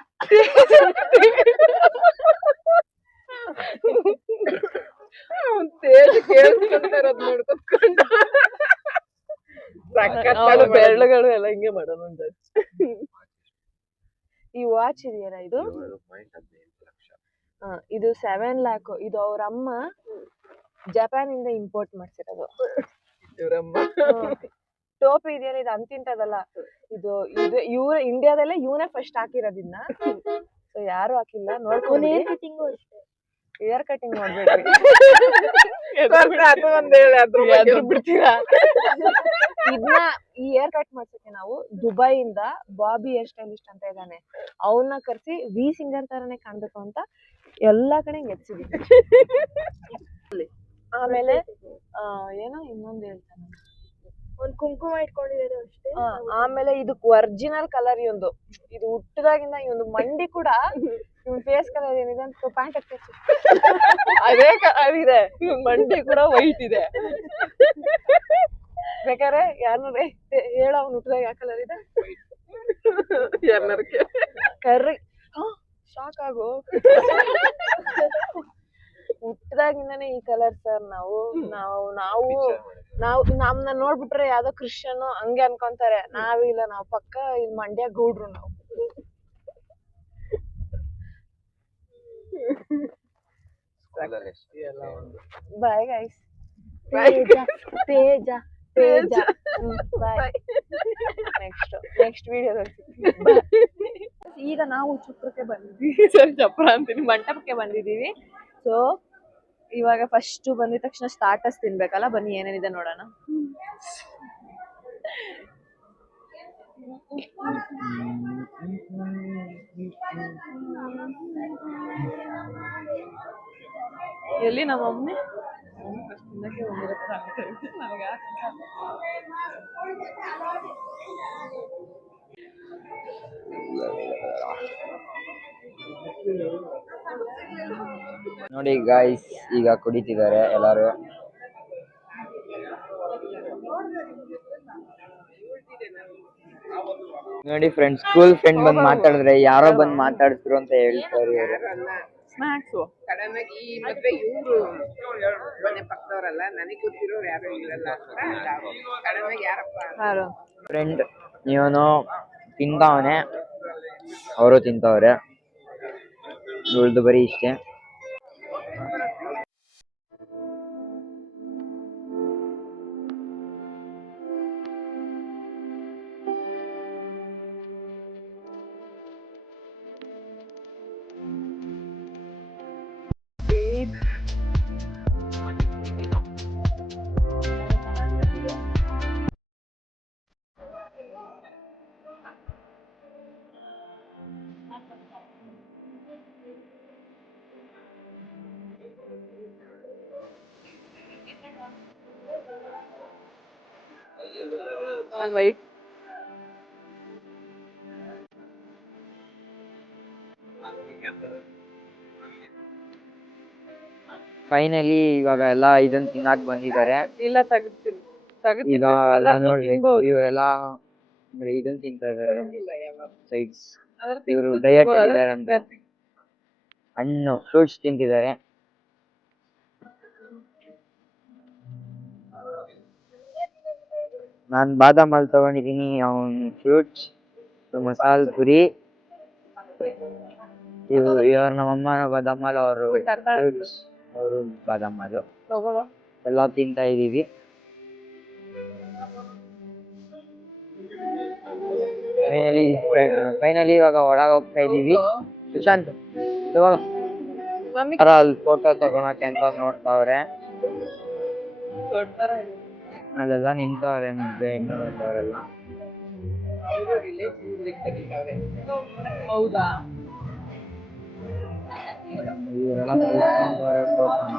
ತೇಜ ಕೇಳಿಸ್ಕೊಂತಾರದ್ ನೋಡ್ಕೊಂಡು ಬೆರಳುಗಳು ಎಲ್ಲ ಹಿಂಗೆ ಮಾಡೋದು ಅಂತ. ಈ ವಾಚ್ ಇದೆಯಲ್ಲ ಇದು, ಇದು 7 lakh. ಇದು ಅವ್ರ ಅಮ್ಮ ಜಪಾನ್ ಇಂದ ಇಂಪೋರ್ಟ್ ಮಾಡ್ಸಿರೋದು. ಟೋಪಿ ಇದೆಯಲ್ಲ, ಇದು ಅಂತಿಂತದಲ್ಲ. ಇದು ಇಂಡಿಯಾದಲ್ಲೇ ಇವನೇ ಫಸ್ಟ್ ಹಾಕಿರೋದಿನ್ನ. ಸೊ ಯಾರು ಹಾಕಿಲ್ಲ, ನೋಡ್ಕೊಂಡು. ಹೇರ್ ಕಟಿಂಗ್ ಮಾಡ್ಬೇಡ್ರಿ, ಬಿಡ್ತೀರಾ. ಇದನ್ನ ಈ ಹೇರ್ ಕಟ್ ಮಾಡ್ಸಕ್ಕೆ ನಾವು ದುಬೈಯಿಂದ ಬಾಬಿ ಹೇರ್ ಸ್ಟೈಲಿಸ್ಟ್ ಅಂತ ಇದ್ದಾನೆ, ಅವನ್ನ ಕರ್ಸಿ ವಿ ಸಿಂಗರ್ ತರನೇ ಕಾಣ್ಬೇಕು ಅಂತ ಎಲ್ಲಾ ಕಡೆ ಎತ್ಸಿದೀವಿ. ಆಮೇಲೆ ಏನೋ ಇನ್ನೊಂದು ಹೇಳ್ತಾನೆ, ಒಂದ್ ಕುಂಕುಮ ಇಟ್ಕೊಂಡಿದ್ದಾರೆ ಅಷ್ಟೇ. ಆಮೇಲೆ ಇದಕ್ ಒರಿಜಿನಲ್ ಕಲರ್ ಇವಂದು. ಇದು ಹುಟ್ಟದಾಗಿಂದ ಇವಂದು ಮಂಡಿ ಕೂಡ ಇವನ್ ಫೇಸ್ ಕಲರ್ ಏನಿದೆ ಅಂತ ಪ್ಯಾಂಟ್ ಹಾಕ್ಬೇಕು ಅದೇ ಕಲರ್ ಇದೆ. ಇವನ್ ಮಂಡಿ ಕೂಡ ವೈಟ್ ಇದೆ. ಬೇಕಾದ್ರೆ ಯಾರನ್ನ ಹೇಳ, ಅವ್ನು ಹುಟ್ಟದಾಗ ಯಾವ ಕಲರ್ ಇದೆ ಕರ್ರಿ. ಶಾಕ್ ಆಗು, ಹುಟ್ಟದಾಗಿಂದಾನೆ ಈ ಕಲರ್ ಸರ್. ನಾವು ನಮ್ನ ನೋಡ್ಬಿಟ್ರೆ ಯಾವ್ದೋ ಕ್ರಿಶ್ಚಿಯನ್ ಹಂಗೆ ಅನ್ಕೊಂತಾರೆ. ನಾವಿಲ್ಲ, ನಾವ್ ಪಕ್ಕ ಇಲ್ಲಿ ಮಂಡ್ಯ ಗೌಡ್ರು ನಾವು. Bye guys. ತೇಜ ಬಾಯ್. ನೆಕ್ಸ್ಟ್ ವಿಡಿಯೋದಲ್ಲಿ ಈಗ ನಾವು ಚಪ್ರಕ್ಕೆ ಬಂದಿದ್ದೀವಿ. ಚಪ್ರ ಅಂತೀನಿ, ಮಂಟಪಕ್ಕೆ ಬಂದಿದ್ದೀವಿ. ಸೊ ಇವಾಗ ಫಸ್ಟ್ ಬಂದಿದ ತಕ್ಷಣ ಸ್ಟಾರ್ಟರ್ಸ್ ತಿನ್ಬೇಕಲ್ಲ. ಬನ್ನಿ ಏನೇನಿದೆ ನೋಡೋಣ. ಎಲ್ಲಿ ನಮ್ಮ ಮಮ್ಮಿ ನೋಡಿ ಗಾಯ್ಸ್, ಈಗ ಕುಡಿತಿದ್ದಾರೆ ಎಲ್ಲಾರು. ನೋಡಿ ಫ್ರೆಂಡ್ಸ್, ಸ್ಕೂಲ್ ಫ್ರೆಂಡ್ ಬಂದ್ ಮಾತಾಡಿದ್ರೆ ಯಾರೋ ಬಂದ್ ಮಾತಾಡಿದ್ರು ಅಂತ ಹೇಳ್ತಾರೆ. ಸ್ನಾಕ್ಸು ಸಡನ್ ಆಗಿ ಈ ಮದ್ವೆ ಇವ್ರು ಮನೆ ಪಕ್ಕದವರಲ್ಲ, ನನಗೆ ಗೊತ್ತಿರೋರು ಯಾರು ಇರಲ್ಲ ಅಂತ ಸಡನ್ ಆಗಿ ಯಾರಪ್ಪ ಫ್ರೆಂಡ್ ಇವನು ತಿಂತಾವನೆ, ಅವರು ತಿಂತವ್ರೆ. ಇವಳ್ದು ಬರೀ ಇಷ್ಟೇ. ವೈಟ್ ಫೈನಲಿ ಇವಾಗ ಎಲ್ಲ ಇದನ್ನ ತಿನ್ನಕ್ ಬಂದಿದ್ದಾರೆ. ಇಲ್ಲ ತೆಗಿತೀನಿ ಈಗ ಎಲ್ಲ ನೋಡಿ ಇವರೆಲ್ಲ ಇದನ್ನ ತಿಂತಾ ಇದಾರೆ ಸೈಡ್ಸ್. ಇವರು ಡಯಟ್ ಇದ್ದಾರೆ ಅಂತ ಹಣ್ಣು ಫ್ರೂಟ್ಸ್ ತಿಂತಿದ್ದಾರೆ. ನಾನ್ ಬಾದಾಮ್ ಹಾಲ್ ತಗೊಂಡಿದೀನಿ, ಅವನ್ ಫ್ರೂಟ್ಸ್, ಮಸಾಲ ಪುರಿ. ಇವ್ರ ನಮ್ಮಮ್ಮ ಬಾದಾಮ್ ಹಾಲ್, ಅವರು ಫ್ರೂಟ್ಸ್, ಅವರು ಬಾದಾಮ್ ಹಾಲು ಎಲ್ಲ ತಿಂತಾ ಇದೀವಿ. ಫೈನಲಿ ಇವಾಗ ಒಳಗೆ ಹೋಗ್ತಾ ಇದೀವಿ. ಸುಶಾಂತ್ ಇವಾಗ ಅಲ್ಲಿ ಫೋಟೋ ತಗೊಳಕ್ಕೆ ಅಂತ ನೋಡ್ತಾವ್ರೆ. ಅಲ್ಲೆಲ್ಲ ನಿಂತವ್ರೆ ಅವರೆಲ್ಲ. ಹೌದಾ? ಇವರೆಲ್ಲ ಕೂತ್ಕೊಂಡವ್ರೆ ಫೋಟೋನ.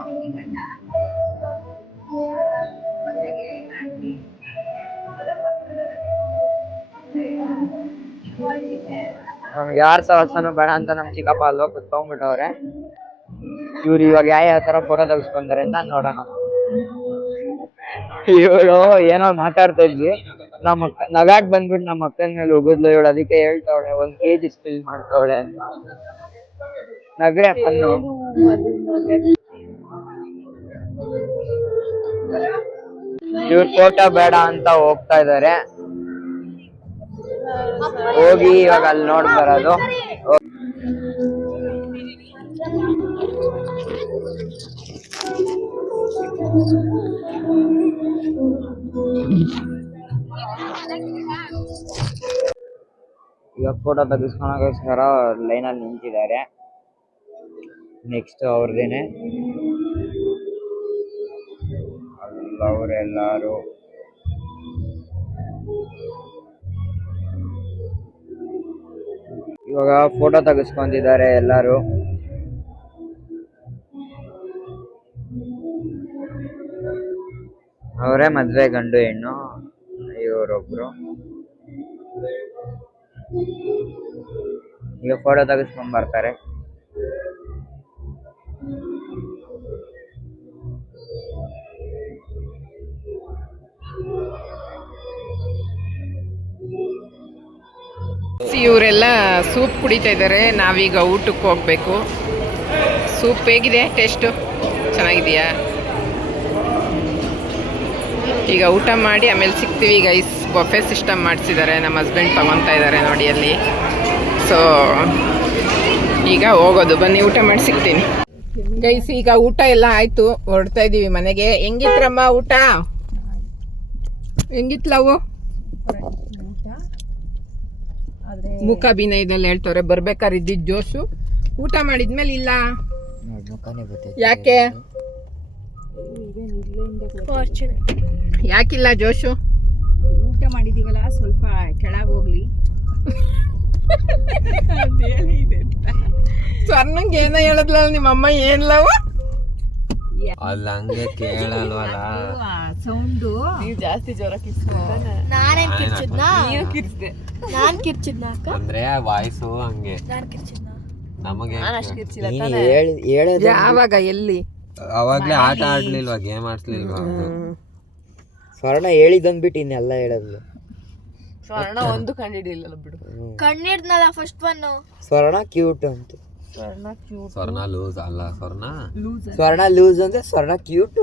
ನಮ್ಗೆ ಯಾರ ಸಹಸನೂ ಬೇಡ ಅಂತ ನಮ್ ಚಿಕ್ಕಪ್ಪ ಅಲ್ಲೋ ಕುತ್ಕೊಂಡ್ಬಿಟ್ಟವ್ರೆ. ಇವ್ರು ಇವಾಗ ಯಾವ ತರ ಫೋಟೋ ತೆಗಿಸ್ಕೊಂತಾರೆ ಅಂತ ನೋಡೋಣ. ಇವ್ರು ಏನೋ ಮಾತಾಡ್ತಾ ಇದ್ವಿ, ನಮ್ಮ ನಗಾಕ್ ಬಂದ್ಬಿಟ್ಟು ನಮ್ಮ ಅಕ್ಕನ ಮೇಲೆ ಹೋಗುದ್ಲು ಇವಳು. ಅದಕ್ಕೆ ಹೇಳ್ತಾವಳೆ 1 kg ಸ್ಪಿಲ್ ಮಾಡ್ತಾವಳೆ ಅಂತ. ನಗ್ರೆ ಅಕ್ಕನ್ನು. ಇವ್ರ ಫೋಟೋ ಬೇಡ ಅಂತ ಹೋಗ್ತಾ ಇದಾರೆ. ಹೋಗಿ ಇವಾಗ ಅಲ್ಲಿ ನೋಡ್ ಬರೋದು. ಇವಾಗ ಫೋಟೋ ತೆಗಿಸ್ಕೊಳಕೋಸ್ಕರ ಲೈನಲ್ಲಿ ನಿಂತಿದ್ದಾರೆ. ನೆಕ್ಸ್ಟ್ ಅವ್ರದೇನೆ ಅವರೆಲ್ಲರೂ ಇವಾಗ ಫೋಟೋ ತೆಗಿಸ್ಕೊಂತಿದ್ದಾರೆ ಎಲ್ಲರೂ. ಅವರೇ ಮದ್ವೆ ಗಂಡು ಹೆಣ್ಣು ಇವರೊಬ್ರು. ಈಗ ಫೋಟೋ ತೆಗಿಸ್ಕೊಂಡ್ ಬರ್ತಾರೆ. ಇವರೆಲ್ಲ ಸೂಪ್ ಕುಡಿತಾ ಇದ್ದಾರೆ. ನಾವೀಗ ಊಟಕ್ಕೆ ಹೋಗ್ಬೇಕು. ಸೂಪ್ ಹೇಗಿದೆ? ಟೇಸ್ಟು ಚೆನ್ನಾಗಿದೆಯಾ? ಈಗ ಊಟ ಮಾಡಿ ಆಮೇಲೆ ಸಿಗ್ತೀವಿ ಗೈಸ್. ಬಫೆ ಸಿಸ್ಟಮ್ ಮಾಡಿಸಿದ್ದಾರೆ, ನಮ್ಮ ಹಸ್ಬೆಂಡ್ ತಗೊತಾ ಇದ್ದಾರೆ ನೋಡಿ ಅಲ್ಲಿ. ಸೊ ಈಗ ಹೋಗೋದು, ಬನ್ನಿ ಊಟ ಮಾಡಿ ಸಿಗ್ತೀನಿ ಗೈಸ್. ಈಗ ಊಟ ಎಲ್ಲ ಆಯಿತು, ಹೊರಡ್ತಾ ಇದ್ದೀವಿ ಮನೆಗೆ. ಹೆಂಗಿತ್ರಮ್ಮ ಊಟ? ಹೆಂಗಿತ್ಲವು? ಮುಖ ಬಿನಯದಲ್ಲಿ ಹೇಳ್ತವ್ರೆ. ಬರ್ಬೇಕಾದ್ರೆ ಇದ್ದಿದ್ದು ಜೋಶು, ಊಟ ಮಾಡಿದ್ಮೇಲೆ ಇಲ್ಲ. ಯಾಕೆ ಯಾಕಿಲ್ಲ ಜೋಶು? ಊಟ ಮಾಡಿದೀವಲ್ಲ, ಸ್ವಲ್ಪ ಕೆಳಗೆ ಹೋಗ್ಲಿ ಸ್ವರ್ಣಂಗೆ ಏನೋ ಹೇಳದ್ಲಲ್ಲ ನಿಮ್ಮಮ್ಮ. ಏನ್ಲವ ಅಲ್ಲ ಹಂಗೆ ಕೇಳಲ್ವಲ್ಲ ಸೌಂಡು. ನೀವು ಜಾಸ್ತಿ ಜೋರ ನಾನೇನ್ ಕಿರ್ಚಿದ್ನಾ? ನೀನು ಕಿರ್ಚಿದೆ. ನಾನ್ ಕಿರ್ಚಿದ್ನ ಅಕ್ಕ? ಅಂದ್ರೆ ವಾಯ್ಸು ಹಂಗೆ ನಾನ್ ಕಿರ್ಚಿದ್ನ? ನಮಗೆ ನಾನು ಅಷ್ಟು ಕಿರ್ಚಿಲ್ಲ ತಾನೆ. ಯಾವಾಗ ಎಲ್ಲಿ? ಅವಾಗ್ಲೇ ಆಟ ಆಡ್ಲಿಲ್ವಾ, ಗೇಮ್ ಆಡ್ಸ್ಲಿಲ್ವಾ? ಸ್ವರ್ಣ ಹೇಳಿದಂದ್ಬಿಟ್ಟು ಇನ್ನೆಲ್ಲ ಹೇಳದ್ಲು. ಸ್ವರ್ಣ ಒಂದು ಕಂಡಿಡಿಲ್ಲ ಬಿಡು. ಕಣ್ಣಿಡ್ನಲ್ಲ ಫಸ್ಟ್ ಒನ್. ಸ್ವರ್ಣ ಕ್ಯೂಟ್ ಅಂತ. ಸ್ವರ್ಣ ಕ್ಯೂಟ್. ಸ್ವರ್ಣ ಲೂಸ್ ಅಲ್ಲ, ಸ್ವರ್ಣ ಲೂಸ್ ಅಂದ್ರೆ ಸ್ವರ್ಣ ಕ್ಯೂಟ್.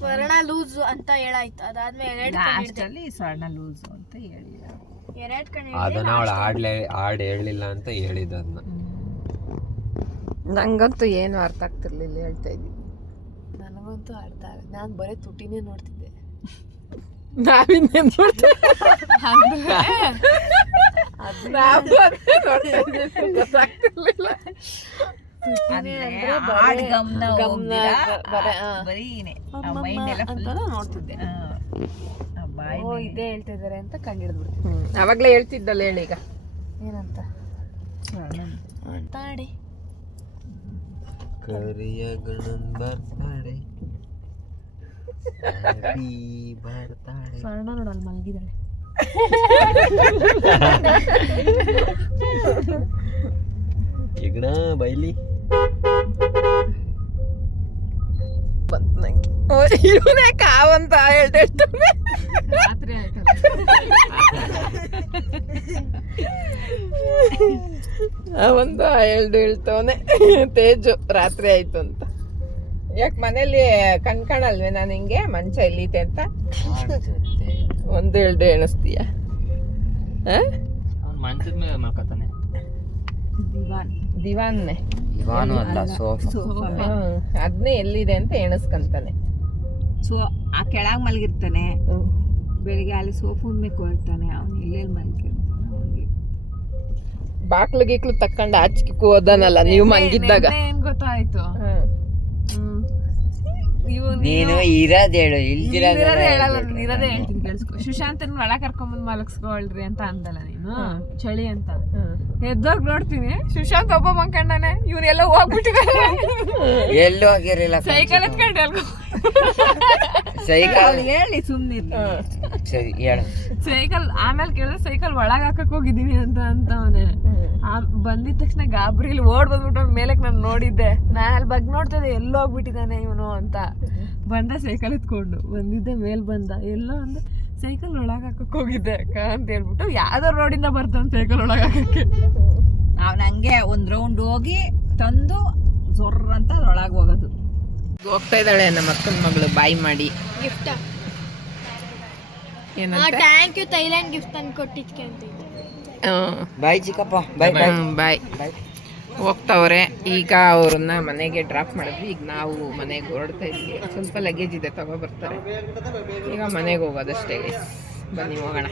ಸ್ವರ್ಣ ಲೂಸ್ ಅಂತ ಹೇಳಾಯ್ತು. ಅದಾದ್ಮೇಲೆ ಲಾಸ್ಟಲ್ಲಿ ಸ್ವರ್ಣ ಲೂಸು ಅಂತ ಹೇಳಿದ. 2 ಕಣ್ಣು ಅದನ್ನ ಅವಳು ಹಾಡ್ ಹೇಳಲಿಲ್ಲ ಅಂತ ಹೇಳಿದ. ಅದನ್ನ ನಂಗಂತೂ ಏನು ಅರ್ಥ ಆಗ್ತಿರ್ಲಿಲ್ಲ, ಹೇಳ್ತಾ ಇದ್ದೀನಿ. ನನಗಂತೂ ಅರ್ಥ ಆಗ. ನಾನು ಬರೀ ತುಟಿನೇ ನೋಡ್ತಿದ್ದೆ. ನಾವಿನ್ನೇನು ನೋಡ್ತಾ ಗೊತ್ತಾಗ್ತಿರ್ಲಿಲ್ಲ. ಇದೇ ಹೇಳ್ತಾ ಇದಾರೆ ಅಂತ ಕಂಡಿಡ್ಬಿಡ್ತೀನಿ. ಅವಾಗ್ಲೇ ಹೇಳ್ತಿದ್ದಲ್ಲ, ಹೇಳಿ ಈಗ ಏನಂತ ತಾಡಿ ಕರಿಯ ಗಣನ್ ಬರ್ತಾಳೆ, ಬರ್ತಾಳೆ. ಸ್ವರ್ಣ ನೋಡಲ್ಲಿ ಮಲಗಿದಾಳೆ. ಈಗಣ ಬೈಲಿ ಇವನೇ ಕಾವಂತ ಹೇಳ್ದೆ ರಾತ್ರಿ ಆಯ್ತಲ್ಲ. ಅವಂತ ಹೇಳ್ತವನೆ ತೇಜು ರಾತ್ರಿ ಆಯ್ತು ಅಂತ. ಯಾಕೆ ಮನೇಲಿ ಕಣ್ಕಾಣಲ್ವೇ ನಾನು ಹಿಂಗೆ ಮಂಚ ಎಲ್ಲಿತೆ ಅಂತ ಒಂದು ಹೇಳ್ದೆ ಎಣಿಸ್ತೀಯ? ಅವ್ನು ಮಂಚದ ಮೇಲೆ ಮಲ್ಕೋತಾನೆ. ದಿವಾನ್ನೆ ಇವಾನು ಅಲ್ಲ ಸೋಫಾ ಅದನ್ನೇ ಎಲ್ಲಿದೆ ಅಂತ ಎಣಿಸ್ಕಂತಾನೆ. ಸೊ ಆ ಕೆಳಗೆ ಮಲಗಿರ್ತಾನೆ, ಬೆಳಿಗ್ಗೆ ಅಲ್ಲಿ ಸೋಫಾ ಮೇಲೆ ಕೊಡ್ತಾನೆ, ಅವ್ನು ಎಲ್ಲೆಲ್ಲಿ ಮಲಗಿರ್ತಾನೆ ಅವನಿಗೆ. ಬಾಕ್ಲು ಗೀಕ್ಲು ತಕ್ಕಂಡು ಆಚಿಕೆ ಹೋದನಲ್ಲ ನೀವು ಮನ್ಗಿದ್ದಾಗ. ನೆನ್ನೆ ಏನ್ ಗೊತ್ತಾಯ್ತು, ನೀನು ಇರೋದ್ ಹೇಳು, ಇರೋದೇ ಹೇಳಲ್ಲ, ನಾನು ಇರೋದೇ ಹೇಳ್ತೀನಿ ಕೇಳಿಸ್ಕೊ. ಸುಶಾಂತನ ಒಳ ಕರ್ಕೊಂಬಂದ್ ಮಲಗಿಸ್ಕೊಳ್ರಿ ಅಂತ ಅಂದಲ್ಲ ನೀನು, ಚಳಿ ಅಂತ. ಎದ್ದೋಗ್ ನೋಡ್ತೀನಿ ಸುಶಾಂತ್ ಒಬ್ಬ ಮಂಕಂಡಾನೆ, ಇವ್ರೆಲ್ಲ ಹೋಗ್ಬಿಟ್ಟಿದ್ದಾರೆ. ಎಲ್ಲೂ ಆಗಿರಲಿಲ್ಲ. ಸೈಕಲ್ ಎತ್ಕೊಂಡು ಎಲ್ಕೊ ಸೈಕಲ್ ಹೇಳಿ ಸುಮ್ಮನೆ ಸರಿ ಹೇಳು. ಸೈಕಲ್ ಆಮೇಲೆ ಕೇಳಿದ್ರೆ ಸೈಕಲ್ ಒಳಗ್ ಹಾಕಕ್ ಹೋಗಿದ್ದೀನಿ ಅಂತ ಅವನೇ. ಬಂದಿದ ತಕ್ಷಣ ಗಾಬರಿಲಿ ಓಡ್ ಬಂದ್ಬಿಟ್ಟು ಮೇಲಕ್ಕೆ ನಾನು ನೋಡಿದ್ದೆ. ನಾನು ಅಲ್ಲಿ ಬಗ್ಗೆ ನೋಡ್ತಿದ್ದೆ ಎಲ್ಲೋ ಹೋಗ್ಬಿಟ್ಟಿದ್ದಾನೆ ಇವನು ಅಂತ. ಬಂದ ಸೈಕಲ್ ಎತ್ಕೊಂಡು ಬಂದಿದ್ದೆ, ಮೇಲ್ ಬಂದ ಎಲ್ಲೋ ಅಂದ ಸೈಕಲ್ ಒಳಗೆ ಹಾಕಕ್ ಹೋಗಿದ್ದೆ ಅಕ್ಕ ಅಂತ ಹೇಳ್ಬಿಟ್ಟು ಯಾವ್ದೋ ರೋಡಿಂದ ಬರ್ತಾನೆ ಸೈಕಲ್ ಒಳಗೆ ಹಾಕಕ್ಕೆ. ಅವ್ನ ಹಂಗೆ ಒಂದ್ ರೌಂಡ್ ಹೋಗಿ ತಂದು ಜೊರ್ರ ಅಂತ ಅದ್ರೊಳಗೆ ಹೋಗೋದು. ಹೋಗ್ತಾ ಇದ್ದಾಳೆ ನಮ್ಮ ಅಕ್ಕನ ಮಗಳು ಬಾಯ್ ಮಾಡಿ. ಗಿಫ್ಟ್ ಏನಂತ? ಥ್ಯಾಂಕ್ ಯು ಥೈಲ್ಯಾಂಡ್ ಗಿಫ್ಟ್ ತಂದು ಕೊಟ್ಟಿದ್ಕೆ ಅಂತ. ಬಾಯ್ ಚಿಕ್ಕಪ್ಪ, ಬಾಯ್ ಬಾಯ್ ಬಾಯ್. ಹೋಗ್ತಾವ್ರೆ. ಈಗ ಅವ್ರನ್ನ ಮನೆಗೆ ಡ್ರಾಪ್ ಮಾಡಿದ್ವಿ. ಈಗ ನಾವು ಮನೆಗೆ ಹೊರಡ್ತಾ ಇದ್ವಿ. ಸ್ವಲ್ಪ ಲಗೇಜ್ ಇದೆ, ತಗೊಬರ್ತಾರೆ. ಈಗ ಮನೆಗೆ ಹೋಗೋದಷ್ಟೇ. ಬನ್ನಿ ಹೋಗೋಣ.